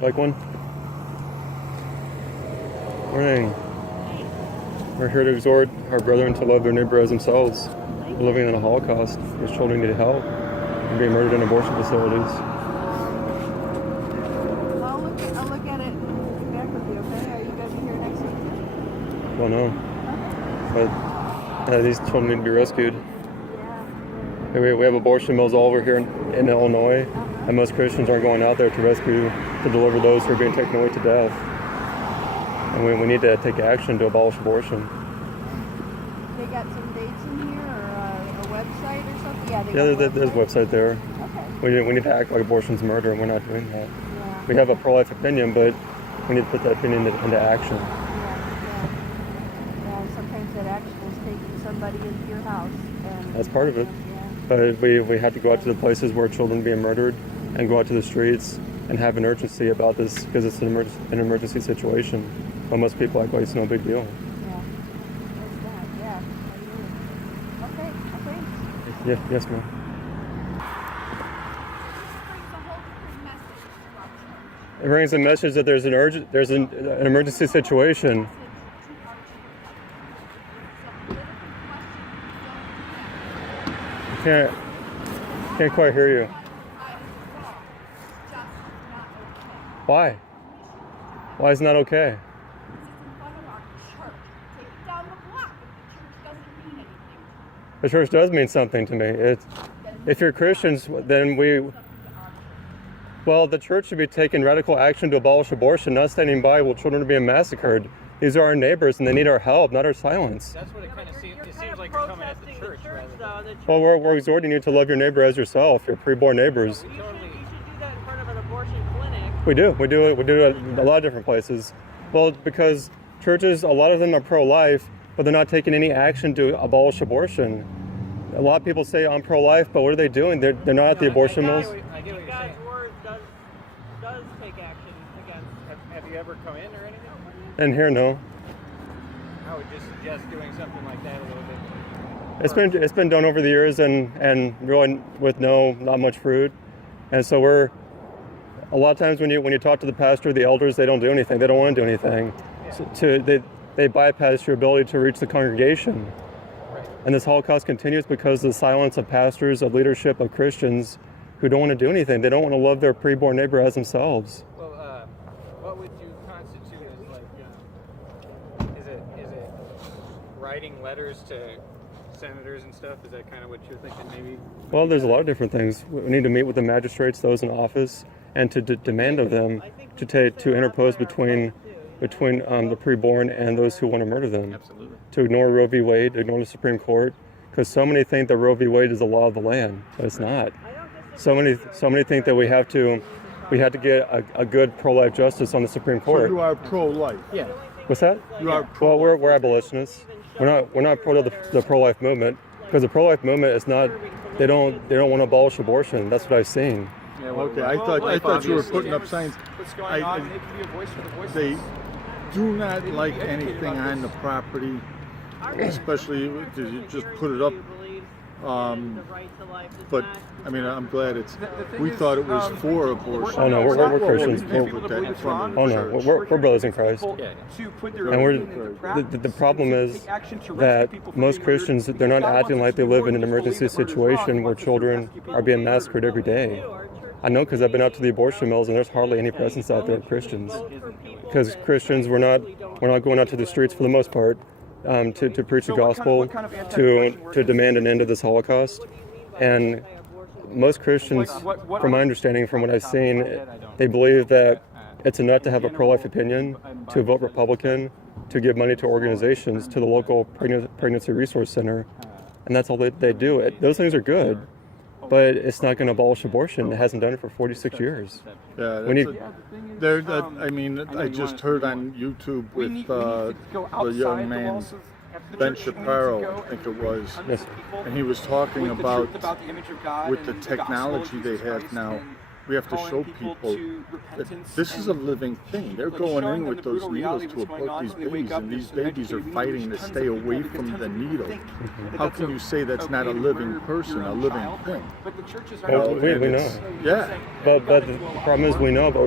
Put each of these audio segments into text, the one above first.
Like one? Morning. We're here to exhort our brethren to love their neighbor as themselves. We're living in a Holocaust. These children need help. They're being murdered in abortion facilities. I'll look at it and be back with you, okay? Are you going to be here next week? Well, no. But these children need to be rescued. Yeah. We have abortion mills all over here in Illinois, and most Christians aren't going out there to rescue, to deliver those who are being taken away to death. And we need to take action to abolish abortion. They got some dates in here, or a website or something? Yeah, there's a website there. Okay. We need to act like abortion's murder, and we're not doing that. Yeah. We have a pro-life opinion, but we need to put that opinion into action. Yeah, sometimes that action is taking somebody into your house. And, That's part of it. Yeah. But we had to go out to the places where children are being murdered and go out to the streets and have an urgency about this because it's an emergency situation. But most people act like it's no big deal. Yeah. There's that, yeah. I agree. Okay, thanks. Yes, ma'am. It brings a message that there's an emergency situation. Can't quite hear you. Why? Why is it not okay? The church does mean something to me. If you're Christians, then the church should be taking radical action to abolish abortion, not standing by while children are being massacred. These are our neighbors, and they need our help, not our silence. That's what it kind of seems. It seems like you're coming at the church rather than. Well, we're exhorting you to love your neighbor as yourself, your preborn neighbors. You should do that in front of an abortion clinic. We do it at a lot of different places. Well, because churches, a lot of them are pro-life, but they're not taking any action to abolish abortion. A lot of people say I'm pro-life, but what are they doing? They're not at the abortion mills. I get what you're saying. God's word does take action against. Have you ever come in or anything? And here, no. I would just suggest doing something like that a little bit. It's been done over the years and really with not much fruit. And so a lot of times when you talk to the pastor, the elders, they don't do anything. They don't want to do anything. So they bypass your ability to reach the congregation. Right. And this Holocaust continues because of the silence of pastors, of leadership, of Christians who don't want to do anything. They don't want to love their preborn neighbor as themselves. Well, what would you constitute as is it writing letters to senators and stuff? Is that kind of what you're thinking maybe? Well, there's a lot of different things. We need to meet with the magistrates, those in office, and to demand of them to interpose between the preborn and those who want to murder them. Absolutely. To ignore Roe v. Wade, to ignore the Supreme Court, because so many think that Roe v. Wade is the law of the land, but it's not. So many think that we have to get a good pro-life justice on the Supreme Court. So you are pro-life. Yeah. What's that? You are Well, we're abolitionists. We're not pro to the pro-life movement, because the pro-life movement is not. They don't want to abolish abortion. That's what I've seen. Yeah, okay, I thought you were putting up signs. What's going on? It can be a voice for the voiceless. They do not like anything on the property, especially if you just put it up. But I mean, I'm glad we thought it was for abortion. Oh no, we're Christians. Oh No, we're brothers in Christ. Yeah. And the problem is that most Christians, they're not acting like they live in an emergency situation where children are being massacred every day. I know because I've been out to the abortion mills and there's hardly any presence out there of Christians. Because Christians, we're not going out to the streets for the most part to preach the gospel, to demand an end to this Holocaust. And most Christians, from my understanding, from what I've seen, they believe that it's enough to have a pro-life opinion, to vote Republican, to give money to organizations, to the local pregnancy resource center, and that's all they do. Those things are good, but it's not going to abolish abortion. It hasn't done it for 46 years. Yeah, I just heard on YouTube with the young man, Ben Shapiro, I think it was, Yes. and he was talking about with the technology they have now, we have to show people that this is a living thing. They're going in with those needles to abort these babies, and these babies are fighting to stay away from the needle. How can you say that's not a living person, a living thing? Well, we know. Yeah. But the problem is we know, but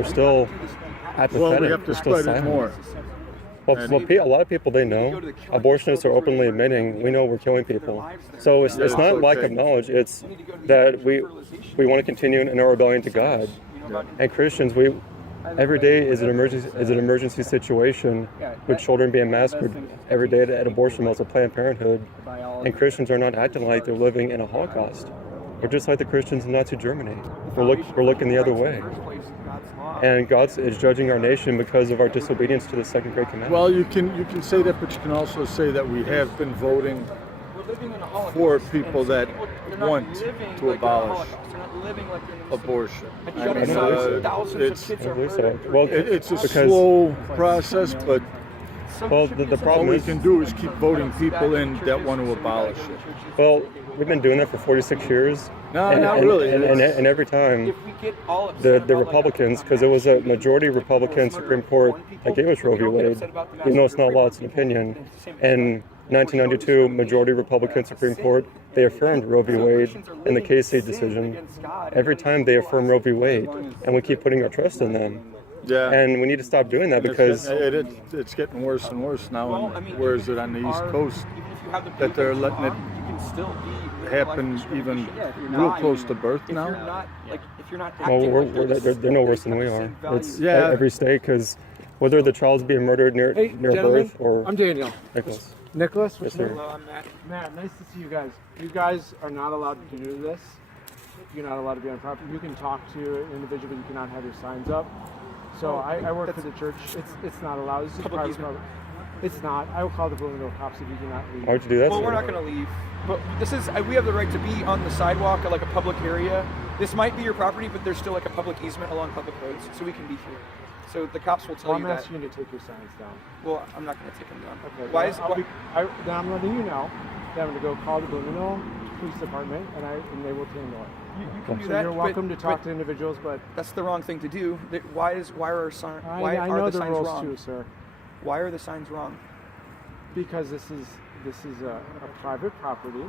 apathetic. Well, we have to They're still spread it silent. more. Well, a lot of people they know, abortionists are openly admitting we know we're killing people. So it's not lack of knowledge. It's that we want to continue in our rebellion to God. And Christians, every day is an emergency situation with children being massacred every day at abortion mills at Planned Parenthood. And Christians are not acting like they're living in a Holocaust. We're just like the Christians in Nazi Germany. We're looking the other way. And God is judging our nation because of our disobedience to the second great commandment. Well, you can say that, but you can also say that we have been voting for people that want to abolish abortion. I mean, it's a slow process, but the all problem we is, can do is keep voting people in that want to abolish it. well, we've been doing that for 46 years. No, not really. And every time, the Republicans, because it was a majority Republican Supreme Court that gave us Roe v. Wade, even though it's not law, it's an opinion. And 1992, majority Republican Supreme Court, they affirmed Roe v. Wade in the Casey decision. Every time they affirm Roe v. Wade, and we keep putting our trust in them. Yeah. And we need to stop doing that because it's getting worse and worse now. And where is it on the East Coast that they're letting it happen even real close to birth now? well, they're no worse than we are. It's every state, because whether the child's being murdered near birth or I'm Daniel. Nicholas. Nicholas, Yes, sir. Hello, I'm Matt. Matt, nice to see you guys. You guys are not allowed to do this. You're not allowed to be on property. You can talk to an individual, but you cannot have your signs up. So I work for the church. It's not allowed. This is private property. It's not. I will call the Bloomingdale cops if you do not leave. Why'd you do that? Well, sir? we're not going to leave. But we have the right to be on the sidewalk at like a public area. This might be your property, but there's still like a public easement along public roads, so we can be here. So the cops will tell Well, you I'm that. asking you to take your signs down. Well, I'm not going to take them down. Okay. Why well, is then I'm letting you know that I'm going to go call the Bloomingdale Police Department, and they will handle it. you can do So that? you're welcome to talk but to individuals, but that's the wrong thing to do. Why are our signs? Why I are know the the signs rules wrong? too, sir. Why are the signs wrong? Because this is a private property,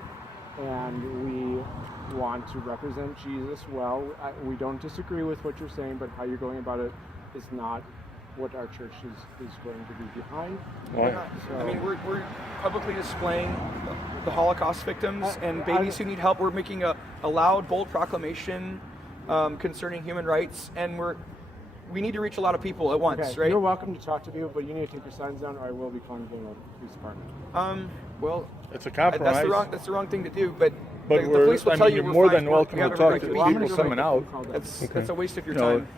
and we want to represent Jesus well. We don't disagree with what you're saying, but how you're going about it is not what our church is going to be behind. Why not? I mean, we're publicly displaying the Holocaust victims and babies who need help. We're making a loud, bold proclamation concerning human rights, and we need to reach a lot of people at once, Okay, right? you're welcome to talk to people, but you need to take your signs down, or I will be calling the police department. Well, It's a compromise. that's the wrong thing to do. But the we're- police will I tell mean, you you're we're more fine. than welcome We to have talk every to right the Well, I'm people gonna go coming make a out. call then. That's a waste of your You know, time.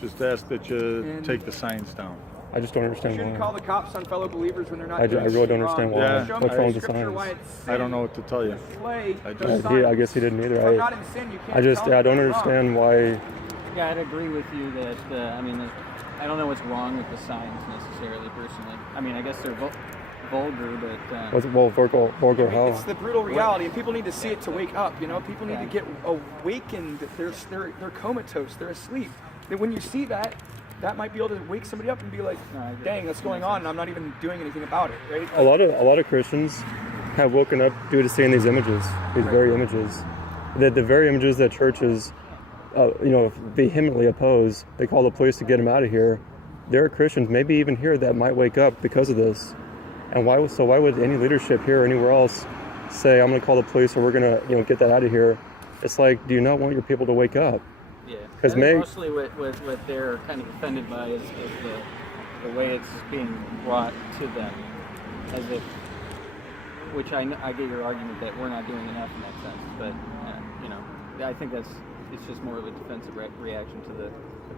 Just ask that you take the signs down. I just don't You understand shouldn't why. call the cops on fellow believers when they're not I doing really don't something understand wrong. why. Yeah. Show me What's wrong in with the scripture signs? why it's I don't know sin what to tell you. to slay I those just- I guess he didn't either. If I'm not in sin, you can't I tell me don't that I'm wrong. understand why. Yeah, I'd agree with you that, I don't know what's wrong with the signs necessarily, personally. I mean, I guess they're vulgar, but... Vulgar how? It's the brutal reality, and people need to see it to wake up. You know, people need to get awakened. They're comatose. They're asleep. That when you see that, that might be able to wake somebody up and be like, "Dang, what's going on?" And I'm not even doing anything about it, right? A lot of Christians have woken up due to seeing these images, these very images, the very images that churches, vehemently oppose. They call the police to get them out of here. There are Christians, maybe even here, that might wake up because of this. And why would any leadership here or anywhere else say, "I'm going to call the police, or we're going to, get that out of here"? It's like, do you not want your people to wake up? Yeah, Because mostly what they're kind of offended by is the way it's being brought to them, as if, which I get your argument that we're not doing enough in that sense, but I think it's just more of a defensive reaction to the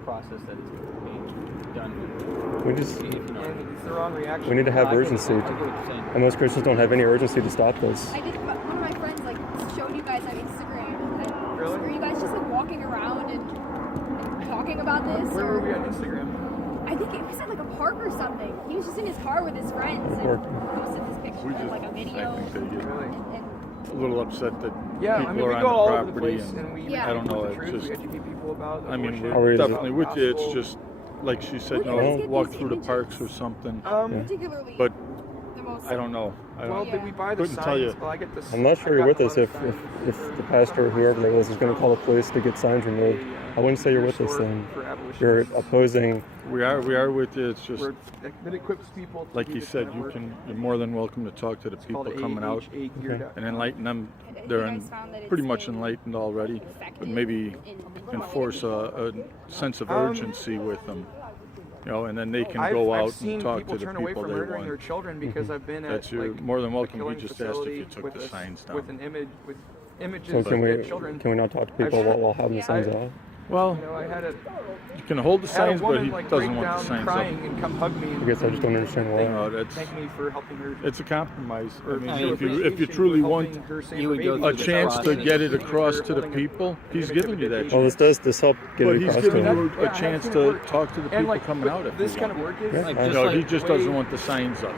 process that is being done. It's the wrong reaction. We need to have urgency. I get what you're saying. And most Christians don't have any urgency to stop this. I did. One of my friends showed you guys on Instagram. And Really? were you guys just walking around and talking about this? Where or? were we on Instagram? I think it was at a park or something. He was just in his car with his friends and Or- posted this picture, a video. I think they get Really? And a little upset that Yeah, people I mean, are we on go the all over the property place, and we Yeah. I don't know, the it's truth. just- We educate people about I mean, abortion, Are we're we- definitely with you. It's gospel. just like she said, Where do you guys get walk these through the images? parks or something. particularly But the most. I don't know. Well, did we buy the Couldn't signs? tell you. Well, I get this. I'm not sure I you're got with us a if, lot of if the pastor or whoever it is going to call the police to get signs removed. I wouldn't say you're with us then. You're opposing. We are with you. It's just that equips people. To like do you this said. kind of work. You're more than welcome to talk to the It's people called coming out and enlighten them. They're pretty much enlightened already, but maybe enforce a sense of urgency with them. You know, and then they can go I've out seen and talk people to the turn away people from they murdering want. their children because I've been That's at you're like more than a welcome. We killing just asked if facility you took with the signs down. with an image with images So of dead children. can we not talk to people while having the signs out? Well, You know, I had a you can hold the signs, but woman he like doesn't break want the down signs crying up. and come hug me. I guess I just don't understand why. That's Thank me for helping her. it's a compromise. I mean, I mean, if you truly want You would go a through the chance to process. get it across to the people, he's giving you that Well, chance. this help get But it he's across to giving them. you a chance to talk to the people And like coming out. If this you kind of want. work is Yeah, Like, I- just No, like he just doesn't want the signs up.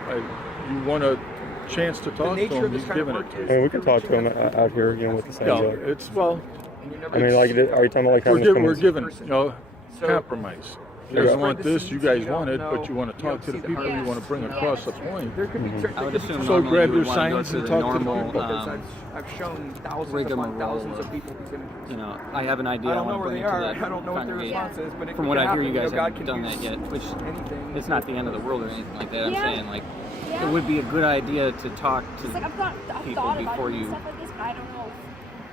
You want a chance to the talk to nature him. of this He's kind of giving work it to is. I mean, we can talk to them out here, with the signs you. up. Yeah, it's well. I mean, like, are you talking about like having this We're conversation? giving So- compromise. He Yeah. doesn't want this. You guys want it, No, but you want to talk to the people. You want to bring across a point. There could be. I would assume So normally grab you your would want to go signs through and the talk to the normal, people. Because I've shown thousands upon rigmarole thousands of, of people these images. you know, I have an idea. I I don't know want to where bring they it to are. the I don't know what their congregation. response is, but it From could what I hear, happen. you guys God haven't can done use that yet, which anything. it's not the end of the world or anything like that. I'm Yeah. saying like Yeah. it would be a good idea to talk to It's like I've people thought about before doing you, stuff like this, but I don't know.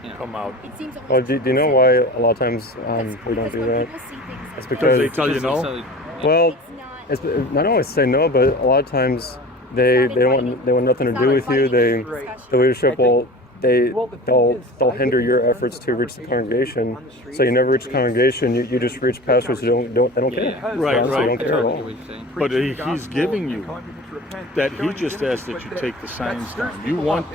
you know. Come out. It seems almost Well, do you know why a lot of times we don't because do when that? people see things like It's this, because they tell you Because no. it's Well, it's not. it's not always say no, but a lot of times they want nothing to do with you. The leadership will they'll hinder your efforts to reach the congregation. So you never reach the congregation. You just reach pastors who they don't care. Right, Honestly, right. They don't care at I get all. what you're saying. But he's giving you that. He just asked that you take the signs down. You want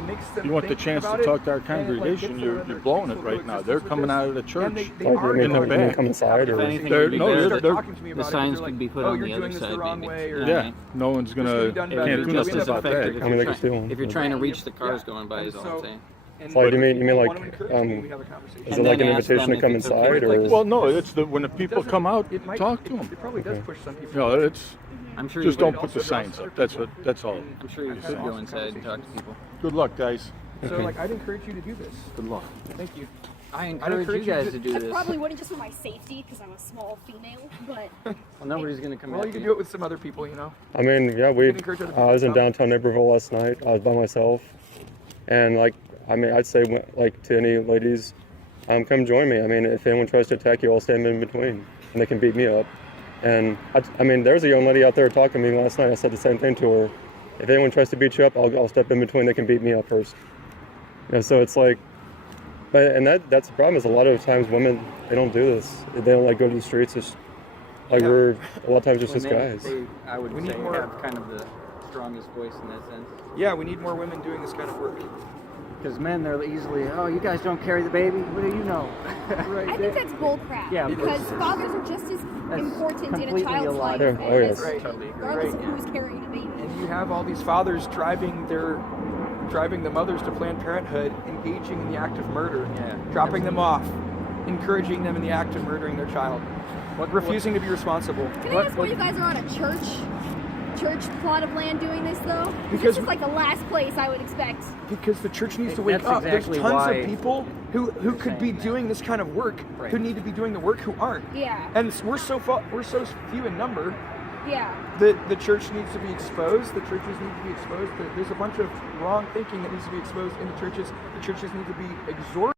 the chance to talk to our congregation. You're blowing it right now. They're coming out of the church. Like, you mean come inside If or anything, They're- would be no, better they're- that the signs could be put on the other side, maybe. You know what I Yeah, mean? no one's gonna can't do Just nothing as about effective that. I mean, they can steal if them. you're trying to reach the cars going by, is all I'm saying. So you mean like is it And like then an ask invitation to them come if it's okay. inside or? Well, no, it's when the people come out, talk to them. It probably does push some people. No, it's I'm sure just you don't could, put the signs up. That's all. I'm sure you could go inside and talk to people. Good luck, guys. So like, I'd encourage you to do this. Good luck. Thank you. I encourage you guys to do I this. probably wouldn't just for my safety because I'm a small female, but Well, nobody's gonna come Well, you after can do it with some other people, you know. I mean, yeah, can encourage other people I was to in come. downtown Naperville last night. I was by myself, and like, I mean, I'd say like to any ladies, come join me. I mean, if anyone tries to attack you, I'll stand in between, and they can beat me up. And I mean, there's a young lady out there talking to me last night. I said the same thing to her. If anyone tries to beat you up, I'll step in between. They can beat me up first. You know, so it's like, and that's the problem is a lot of times women they don't do this. They don't like go to the streets. It's like we're a lot of times just guys. I would We say need more- have kind of the strongest voice in that sense. Yeah, we need more women doing this kind of work. Because men, they're easily, oh, you guys don't carry the baby? What do you know? I think that's bullcrap. Yeah, because fathers are just as That's important in a completely child's a lie. life Yeah, oh, as yes. Right. regardless of who's carrying a baby. And you have all these fathers driving the mothers to Planned Parenthood, engaging in the act of murder, dropping them off, encouraging them in the act of murdering their child, refusing to be responsible. Can I ask why you guys are on a church plot of land doing this though? Because this is like the last place I would expect. Because the church needs to wake That's up. exactly There's tons why of people who could be saying that. doing this kind of work, Right. who need to be doing the work, who aren't. Yeah. And we're so few in number. Yeah. The church needs to be exposed. The churches need to be exposed. There's a bunch of wrong thinking that needs to be exposed in the churches. The churches need to be exhorted.